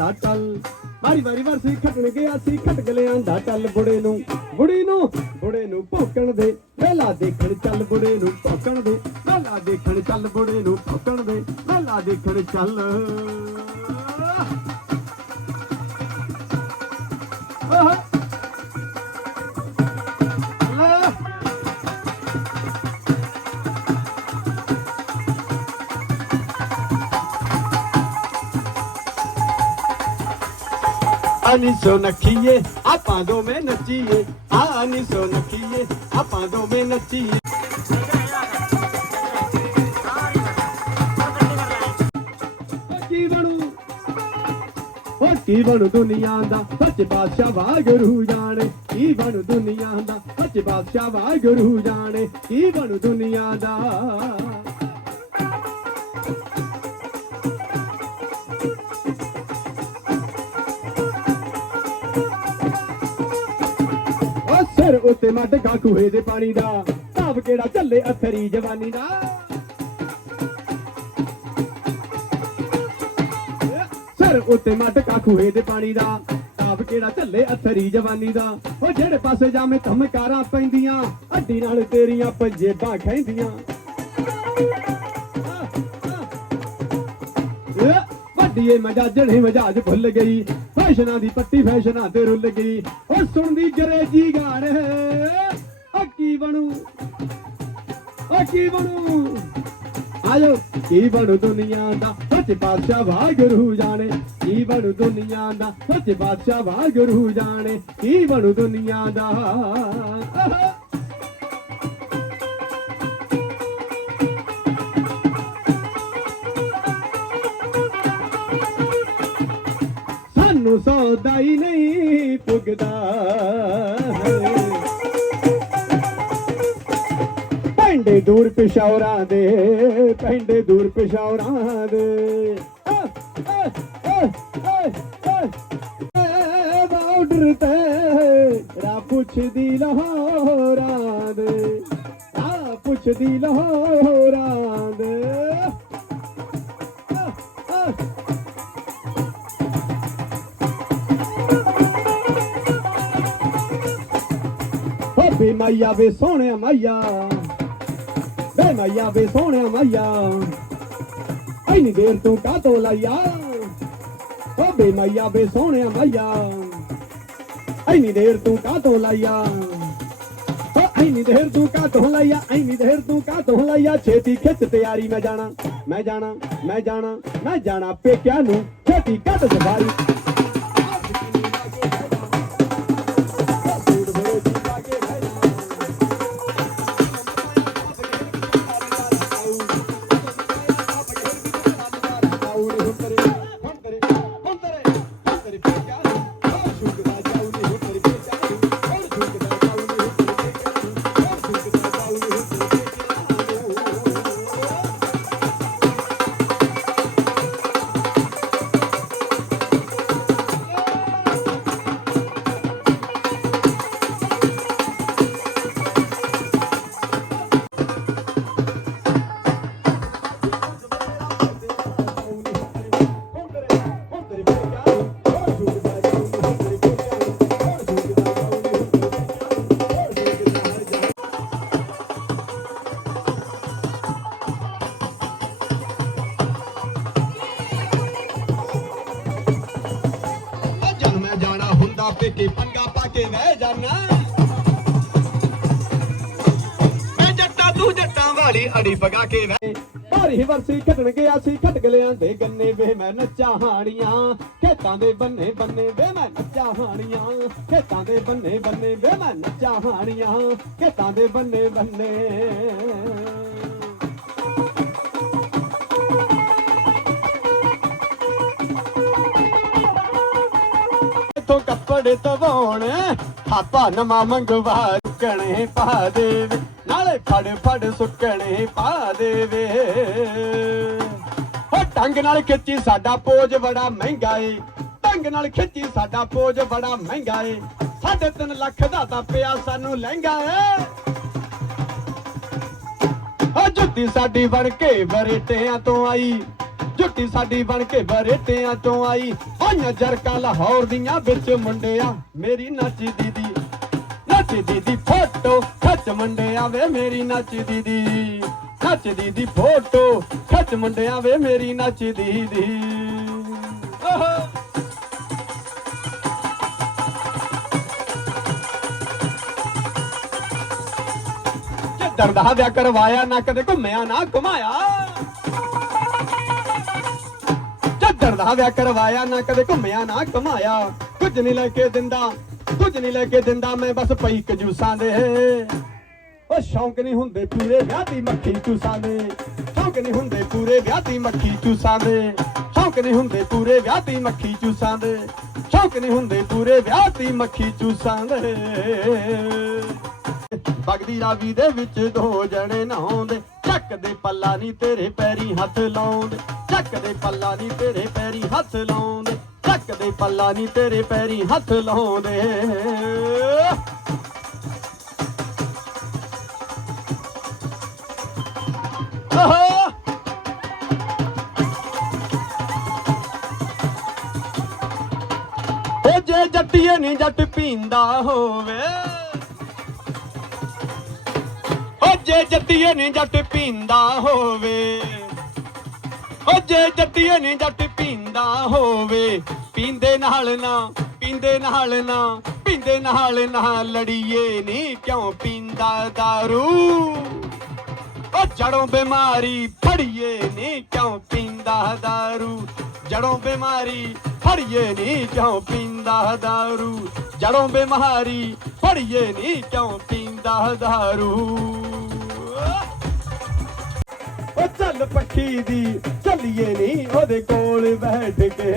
ਵਾਰੀ ਵਾਰੀ ਵਰਸੀ ਖੱਟਣ ਗਿਆ ਸੀ ਖਟਕ ਲਿਆਂਦਾ ਟੱਲ ਬੁੜੇ ਨੂੰ। ਬੁੜੀ ਨੂੰ, ਬੁੜੇ ਨੂੰ ਭੌਂਕਣ ਦੇ। ਮੇਲਾ ਦੇਖਣ ਚੱਲ ਬੁੜੇ ਨੂੰ ਭੌਂਕਣ ਦੇ। ਮੇਲਾ ਦੇਖਣ ਚੱਲ ਬੁੜੇ ਨੂੰ ਭੌਂਕਣ ਦੇ। ਮੇਲਾ ਦੇਖਣ ਚੱਲ। ਆਨੀ ਸੋ ਨਖੀਏ ਆਪਾਂ ਦੋਵੇਂ ਨੱਚੀਏ। ਆਨੀ ਸੋ ਨਖੀਏ ਆਪਾਂ ਦੋਵੇਂ ਨੱਚੀਏ। ਕੀ ਬਣੂ ਓ ਕੀ ਬਣੂ ਦੁਨੀਆ ਦਾ, ਸੱਚ ਬਾਦਸ਼ਾਹ ਵਾਗਰੂ ਜਾਣੇ। ਕੀ ਬਣੂ ਦੁਨੀਆ ਦਾ, ਸੱਚ ਬਾਦਸ਼ਾਹ ਵਾਗਰੂ ਜਾਣੇ। ਕੀ ਬਣੂ ਦੁਨੀਆ ਦਾ? ਸਿਰ ਉੱਤੇ ਮੱਡ ਗਾ ਖੂਹੇ ਦੇ ਪਾਣੀ ਦਾ। ਧਾਵ ਕਿਹੜਾ ਝੱਲੇ ਅਥਰੀ ਜਵਾਨੀ ਦਾ। ਸਿਰ ਉੱਤੇ ਮੱਡ ਗਾ ਖੂਹੇ ਦੇ ਪਾਣੀ ਦਾ। ਧਾਵ ਕਿਹੜਾ ਝੱਲੇ ਅਥਰੀ ਜਵਾਨੀ ਦਾ। ਉਹ ਜਿਹੜੇ ਪਾਸੇ ਜਾਵੇਂ ਧਮਕਾਰਾਂ ਪੈਂਦੀਆਂ, ਅੱਡੀ ਨਾਲ ਤੇਰੀਆਂ ਪੰਜੇਬਾਂ ਖੈਂਦੀਆਂ ਵੱਡੀਏ ਮਜਾਜਣੇ ਮਜਾਜ ਭੁੱਲ ਗਈ। ਫੈਸ਼ਨਾਂ ਦੀ ਪੱਟੀ ਫੈਸ਼ਨਾਂ ਤੇ ਰੁੱਲ ਗਈ। ਉਹ ਸੁਣਦੀ ਅੰਗਰੇਜ਼ੀ ਗਾਣੇ ਓ ਕੀ ਬਣੂ? ਓ ਕੀ ਬਣੂ? ਆਜੋ, ਕੀ ਬਣੂ ਦੁਨੀਆ ਦਾ? ਸੱਚ ਬਾਦਸ਼ਾਹ ਵਾਗਰੂ ਜਾਣੇ। ਕੀ ਬਣੂ ਦੁਨੀਆ ਦਾ? ਸੱਚ ਬਾਦਸ਼ਾਹ ਵਾਗਰੂ ਜਾਣੇ। ਕੀ ਬਣੂ ਦੁਨੀਆ ਦਾ? ਆਹਾ। ਸੌਦਾ ਹੀ ਨਹੀਂ ਪੁੱਗਦਾ ਪੈਂਡੇ ਦੂਰ ਪਿਸ਼ੌਰਾਂ ਦੇ ਪੈਂਡੇ ਦੂਰ ਪਿਸ਼ੌਰਾਂ ਦੇ ਆਹ, ਆਹ, ਬਾਰਡਰ ਤੇ ਰਾ ਪੁੱਛਦੀ ਲਾਹੌਰਾਂ ਦੇ ਆ ਪੁੱਛਦੀ ਲਾਹੌਰਾਂ ਦੇ ਓ ਮਾਇਆ ਵੇ ਸੋਹਣਿਆ ਮਾਇਆ। ਵੇ ਮਾਇਆ ਵੇ ਸੋਹਣਿਆ ਮਾਇਆ। ਐਨੀ ਦੇਰ ਤੂੰ ਕਾਤੋਂ ਲਾਇਆ? ਓ ਬੇ ਮਾਇਆ ਵੇ ਸੋਹਣਿਆ ਮਾਇਆ। ਐਨੀ ਦੇਰ ਤੂੰ ਕਾਤੋਂ ਲਾਇਆ? ਓ ਐਨੀ ਦੇਰ ਤੂੰ ਕਾਤੋਂ ਲਾਇਆ? ਐਨੀ ਦੇਰ ਤੂੰ ਕਾਤੋਂ ਲਾਇਆ? ਛੇਤੀ ਖਿੱਚ ਤਿਆਰੀ, ਮੈਂ ਜਾਣਾ ਮੈਂ ਜਾਣਾ ਮੈਂ ਜਾਣਾ ਮੈਂ ਜਾਣਾ ਪੇਕਿਆਂ ਨੂੰ। ਛੇਤੀ ਕੱਟ ਸਵਾਰੀ। ਵਾਲੀ ਕੇ ਵਹਿ। ਭਾਰੀ ਵਰਸੀ ਖਟਣ ਗਿਆ ਸੀ ਖਟਕ ਲਿਆਂਦੇ ਗੰਨੇ ਵੇ ਮੈਂ ਨੱਚਾ ਹਾਣੀਆਂ। ਖੇਤਾਂ ਦੇ ਬੰਨੇ ਬੰਨੇ ਵੇ ਮੈਂ ਨੱਚਾਂ ਹਾਣੀਆਂ। ਖੇਤਾਂ ਦੇ ਬੰਨੇ ਬੰਨੇ ਵੇ ਮੈਂ ਨੱਚਾਂ ਹਾਣੀਆਂ। ਖੇਤਾਂ ਦੇ ਬੰਨੇ ਬੰਨੇ। ਇਥੋਂ ਕੱਪੜੇ ਧਵਾਉਣ, ਥਾਪਾ ਨਵਾਂ ਮੰਗਵਾ ਸੁੱਕਣੇ ਪਾ ਦੇਵੇ, ਨਾਲੇ ਫੜ ਫੜ ਸੁੱਕਣੇ ਪਾ ਦੇਵੇ। ਹੋ ਟੰਗ ਨਾਲ ਖਿੱਚੀ ਸਾਡਾ ਪੋਜ ਬੜਾ ਮਹਿੰਗਾ ਏ ਟੰਗ ਨਾਲ ਖਿੱਚੀ ਸਾਡਾ ਪੋਜ ਬੜਾ ਮਹਿੰਗਾ ਏ, ਸਾਢੇ ਤਿੰਨ ਲੱਖ ਦਾ ਤਾਂ ਪਿਆ ਸਾਨੂੰ ਲਹਿੰਗਾ ਏ। ਹੋ ਜੁੱਤੀ ਸਾਡੀ ਬਣ ਕੇ ਬਰੇਟਿਆਂ ਤੋਂ ਆਈ, ਜੁੱਤੀ ਸਾਡੀ ਬਣ ਕੇ ਬਰੇਟਿਆਂ ਤੋਂ ਆਈ। ਆਈਆਂ ਜਰਕਾਂ ਲਾਹੌਰ ਦੀਆਂ ਵਿੱਚ ਮੁੰਡਿਆ, ਮੇਰੀ ਨੱਚਦੀ ਦੀ ਨੱਚਦੀ ਦੀ ਫੋਟੋ ਖੱਚ ਮੁੰਡਿਆਂ ਵੇ ਮੇਰੀ ਨੱਚਦੀ ਦੀ ਨੱਚਦੀ ਦੀ ਫੋਟੋ ਖੱਚ ਮੁੰਡਿਆਂ ਵੇ ਮੇਰੀ ਨੱਚਦੀ ਦੀ ਓਹੋ। ਜਿੱਧਰ ਦਾ ਵਿਆਹ ਕਰਵਾਇਆ, ਨਾ ਕਦੇ ਘੁੰਮਿਆ, ਨਾ ਘੁਮਾਇਆ। ਚੱਦਰ ਦਾ ਵਿਆਹ ਕਰਵਾਇਆ, ਨਾ ਕਦੇ ਘੁੰਮਿਆ, ਨਾ ਘੁਮਾਇਆ। ਕੁਝ ਨਹੀਂ ਲੈ ਕੇ ਦਿੰਦਾ। ਕੁਝ ਨਹੀਂ ਲੈ ਕੇ ਦਿੰਦਾ, ਮੈਂ ਬਸ ਪਈ ਕਜੂਸਾਂ ਦੇ। ਉਹ ਸ਼ੌਂਕ ਨਹੀਂ ਹੁੰਦੇ ਪੂਰੇ ਵਿਆਹ ਦੀ ਮੱਖੀ ਚੂਸਾਂ ਦੇ। ਸ਼ੌਂਕ ਨਹੀਂ ਹੁੰਦੇ ਪੂਰੇ ਵਿਆਹ ਦੀ ਮੱਖੀ ਚੂਸਾਂ ਦੇ। ਸ਼ੌਂਕ ਨਹੀਂ ਹੁੰਦੇ ਪੂਰੇ ਵਿਆਹ ਦੀ ਮੱਖੀ ਚੂਸਾਂ ਦੇ। ਸ਼ੌਂਕ ਨਹੀਂ ਹੁੰਦੇ ਪੂਰੇ ਵਿਆਹ ਦੀ ਮੱਖੀ ਚੂਸਾਂ ਦੇ। ਬਗਦੀ ਰਾਵੀ ਦੇ ਵਿੱਚ ਦੋ ਜਣੇ ਨਹਾਉਂਦੇ। ਚੱਕਦੇ ਪੱਲਾ ਨਹੀਂ ਤੇਰੇ ਪੈਰੀ ਹੱਥ ਲਾਉਂਦੇ। ਚੱਕਦੇ ਪੱਲਾ ਨਹੀਂ ਤੇਰੇ ਪੈਰੀ ਹੱਥ ਲਾਉਂਦੇ। ਕਦੇ ਪੱਲਾ ਨਹੀਂ ਤੇਰੇ ਪੈਰੀ ਹੱਥ ਲਾਉਂਦੇ। ਆਹਾ ਉਹ ਜੇ ਜੱਟੀਏ ਨਹੀਂ ਜੱਟ ਪੀਂਦਾ ਹੋਵੇ। ਓ ਜੇ ਜੱਟੀਏ ਨੀ ਜੱਟ ਪੀਂਦਾ ਹੋਵੇ। ਓ ਜੇ ਜੱਟੀਏ ਨੀ ਜੱਟ ਪੀਂਦਾ ਹੋਵੇ। ਪੀਂਦੇ ਨਾਲ ਨਾ ਪੀਂਦੇ ਨਾਲ ਨਾ ਪੀਂਦੇ ਨਾਲ ਨਾ ਲੜੀਏ ਨੀ ਕਿਉਂ ਪੀਂਦਾ दारू ਓ ਜੜੋਂ ਬਿਮਾਰੀ ਫੜੀਏ ਨੀ ਕਿਉਂ ਪੀਂਦਾ दारू ਜੜੋਂ ਬਿਮਾਰੀ ਫੜੀਏ ਨੀ ਕਿਉਂ ਪੀਂਦਾ दारू ਜੜੋਂ ਬਿਮਾਰੀ ਫੜੀਏ ਨੀ ਕਿਉਂ ਪੀਂਦਾ दारू ਉਹ ਚੱਲ ਪੱਖੀ ਦੀ ਚੱਲੀਏ ਨੀ ਉਹਦੇ ਕੋਲ ਬੈਠ ਕੇ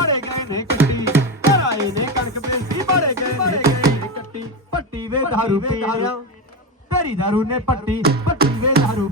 ਬਾੜੇ ਗਏ ਨੇ ਕੱਟੀ। ਘਰ ਆਏ ਨੇ ਕਣਕ ਬੇਸਤੀ ਬਾੜੇ ਗਏ ਨੇ ਕੱਟੀ। ਪੱਟੀ ਵੇ ਦਾਰੂ ਪੀਣਿਆ ਤੇਰੀ ਦਾਰੂ ਨੇ ਪੱਟੀ ਪੱਟੀ ਵੇ ਦਾਰੂ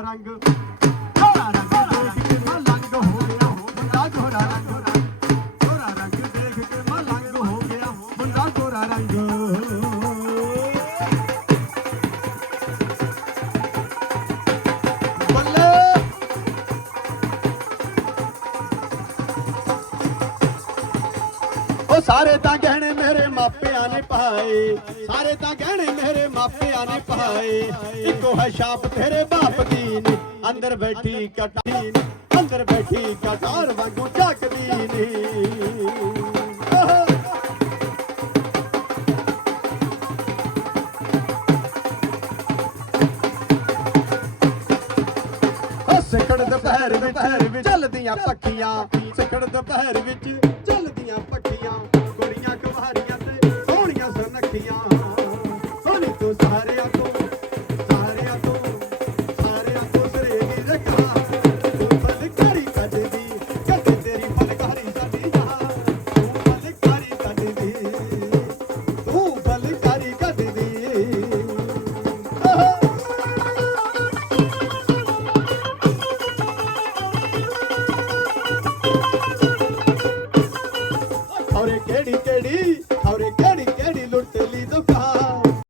ਰੰਗ ਉਹ ਸਾਰੇ ਤਾਂ ਗਹਿਣੇ ਮੇਰੇ ਮਾਪਿਆਂ ਨੇ ਪਾਏ, ਸਾਰੇ ਤਾਂ ਗਹਿਣੇ ਮੇਰੇ ਮਾਪਿਆਂ ਨੇ ਪਾਏ। ਇੱਕੋ ਹੈ ਛਾਪ ਤੇਰੇ ਬਾਪ ਦੀ ਨੀ, ਅੰਦਰ ਬੈਠੀ ਕਟਾਰੀ ਅੰਦਰ ਬੈਠੀ ਕਟਾਰ ਵਾਂਗੂ ਝਾਕਦੀ ਨੀ। ਸਿਕੜ ਦੁਪਹਿਰ ਵਿੱਚ ਚੱਲਦੀਆਂ ਪੱਖੀਆਂ, ਸਿਕੜ ਦੁਪਹਿਰ ਵਿੱਚ ਚੱਲਦੀਆਂ